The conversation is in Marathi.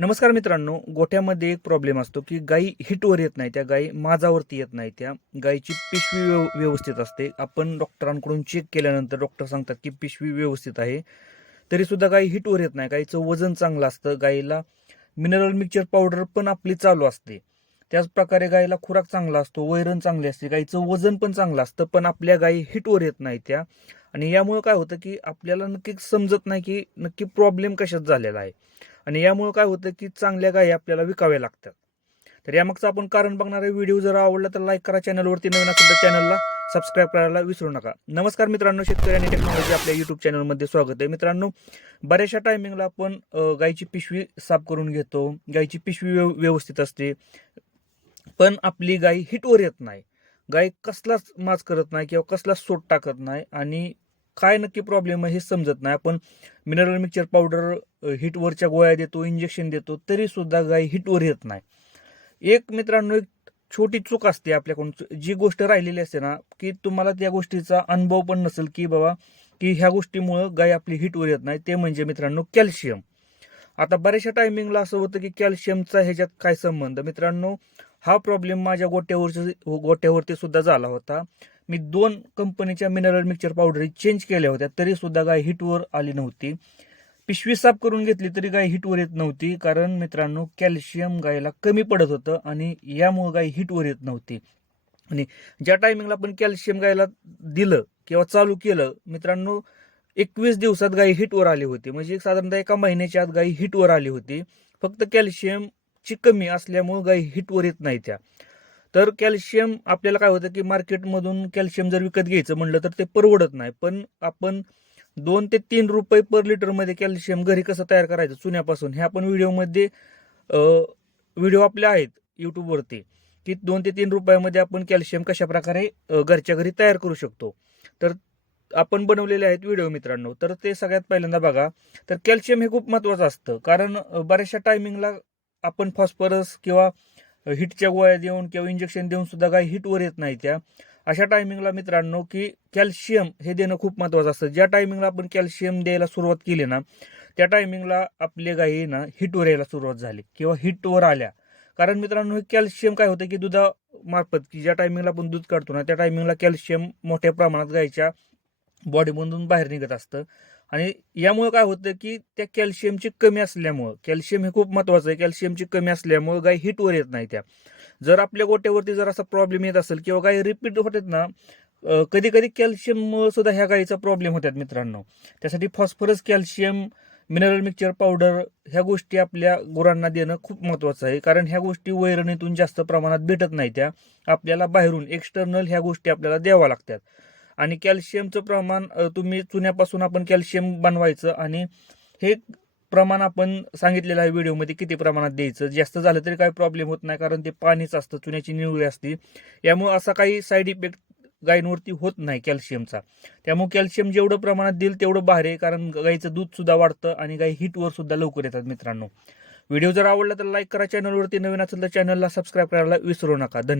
नमस्कार मित्रांनो गोठ्यामध्ये एक प्रॉब्लेम असतो की गाई हिटवर येत नाही त्या गाई माझावरती येत नाही त्या गाईची पिशवी व्यव व्यवस्थित असते. आपण डॉक्टरांकडून चेक केल्यानंतर डॉक्टर सांगतात की पिशवी व्यवस्थित आहे. तरी सुद्धा गाई हिटवर येत नाही. गाईचं वजन चांगलं असतं गाईला मिनरल मिक्सचर पावडर पण आपली चालू असते. त्याच प्रकारे गाईला खुराक चांगला असतो वैरण चांगली असते गाईचं वजन पण चांगलं असतं पण आपल्या गाई हिटवर येत नाही त्या. आणि यामुळे काय होतं की आपल्याला नक्की समजत नाही की नक्की प्रॉब्लेम कशात झालेला आहे. आणि यामुळे काय होतं की चांगल्या गायी आपल्याला विकाव्या लागतात. तर यामागचं आपण कारण बघणारा व्हिडिओ जर आवडला तर लाईक करा चॅनलवरती नवीन असेल तर चॅनलला सबस्क्राईब करायला विसरू नका. नमस्कार मित्रांनो शेतकरी आणि टेक्नॉलॉजी आपल्या यूट्यूब चॅनलमध्ये स्वागत आहे. मित्रांनो बऱ्याचशा टायमिंगला आपण अ, गायीची पिशवी साफ करून घेतो. गायीची पिशवी व्यव- व्यवस्थित असते. पण आपली गाय हिटवर येत नाही. गाय कसलाच माज करत नाही किंवा कसलाच सोट टाकत नाही आणि काय नक्की प्रॉब्लेम आहे हे समजत नाही. आपण मिनरल मिक्सचर पावडर हिटवरच्या गोळ्या देतो इंजेक्शन देतो तरी सुद्धा गाय हिटवर येत नाही. एक मित्रांनो एक छोटी चूक असते आपल्याकडून. जी गोष्ट राहिलेली असते ना की तुम्हाला त्या गोष्टीचा अनुभव पण नसेल की बाबा की ह्या गोष्टीमुळं गाय आपली हिटवर येत नाही. ते म्हणजे मित्रांनो कॅल्शियम आता बऱ्याचशा टायमिंगला असं होतं की कॅल्शियमचा ह्याच्यात काय संबंध? मित्रांनो हा प्रॉब्लेम माझ्या गोट्यावरच्या गोट्यावरती सुद्धा झाला होता. मी दोन कंपनीच्या मिनरल मिक्सर पावडरी चेंज केल्या होत्या तरी सुद्धा गाय हिटवर आली नव्हती. पिशवी साफ करून घेतली तरी गाय हिटवर येत नव्हती कारण मित्रांनो कॅल्शियम गायला कमी पडत होतं आणि यामुळे गाय हिटवर येत नव्हती. आणि ज्या टायमिंगला आपण कॅल्शियम गायला दिलं किंवा चालू केलं मित्रांनो एकवीस दिवसात गाय हिटवर आली होती. म्हणजे साधारणतः एका महिन्याच्या आत गाय हिटवर आली होती. फक्त कॅल्शियमची कमी असल्यामुळे गाय हिटवर येत नाही त्या. तर कॅल्शियम आपल्याला काय होतं की मार्केटमधून कॅल्शियम जर विकत घ्यायचं म्हणलं तर ते परवडत नाही. पण आपण दोन ते तीन रुपये पर लिटरमध्ये कॅल्शियम घरी कसं तयार करायचं चुन्यापासून हे आपण व्हिडिओमध्ये व्हिडिओ आपले आहेत यूट्यूबवरती की दोन ते तीन रुपयामध्ये आपण कॅल्शियम कशा प्रकारे घरच्या घरी तयार करू शकतो. तर आपण बनवलेले आहेत व्हिडिओ मित्रांनो. तर ते सगळ्यात पहिल्यांदा बघा. तर कॅल्शियम हे खूप महत्त्वाचं असतं. कारण बऱ्याचशा टायमिंगला आपण फॉस्फरस किंवा हिटच्या गोळ्या देऊन किंवा इंजेक्शन देऊन सुद्धा काही हिटवर येत नाही त्या. अशा टायमिंगला मित्रांनो की कॅल्शियम हे देणं खूप महत्वाचं असतं. ज्या टायमिंगला आपण कॅल्शियम द्यायला सुरुवात केली ना त्या टायमिंगला आपले गायी ना हिटवर यायला सुरुवात झाली किंवा हिटवर आल्या. कारण मित्रांनो हे कॅल्शियम काय होतं की दुधामार्फत की ज्या टायमिंगला आपण दूध काढतो ना त्या टायमिंगला कॅल्शियम मोठ्या प्रमाणात गायीच्या बॉडीमधून बाहेर निघत असतं. आणि यामुळे काय होतं की त्या कॅल्शियमची कमी असल्यामुळं कॅल्शियम हे खूप महत्वाचं आहे. कॅल्शियमची कमी असल्यामुळं गाय हिटवर येत नाही त्या. जर आपल्या गोट्यावरती जर असा प्रॉब्लेम येत असेल किंवा गाय रिपीट होतात ना कधी कधी कॅल्शियम सुद्धा ह्या गायीचा प्रॉब्लेम होतात मित्रांनो. त्यासाठी phosphorus calcium mineral mixture powder ह्या गोष्टी आपल्या गुरांना देणं खूप महत्वाचं आहे. कारण ह्या गोष्टी वैरणीतून जास्त प्रमाणात भेटत नाही त्या. आपल्याला बाहेरून एक्सटर्नल ह्या गोष्टी आपल्याला द्याव्या लागतात. आणि कॅल्शियमचं प्रमाण तुम्ही चुन्यापासून आपण कॅल्शियम बनवायचं आणि हे प्रमाण आपण सांगितलेलं आहे व्हिडिओमध्ये किती प्रमाणात द्यायचं. जास्त झालं तरी काही प्रॉब्लेम होत नाही कारण ते पाणीच असतं चुन्याची निवळी असते. यामुळे असा काही साईड इफेक्ट गायींवरती होत नाही कॅल्शियमचा. त्यामुळे कॅल्शियम जेवढं प्रमाणात देईल तेवढं बाहेर आहे कारण गाईचं दूधसुद्धा वाढतं आणि गाई हिटवर सुद्धा लवकर येतात मित्रांनो. व्हिडिओ जर आवडला तर लाईक करा चॅनलवरती नवीन असेल तर चॅनलला सबस्क्राईब करायला विसरू नका. धन्यवाद.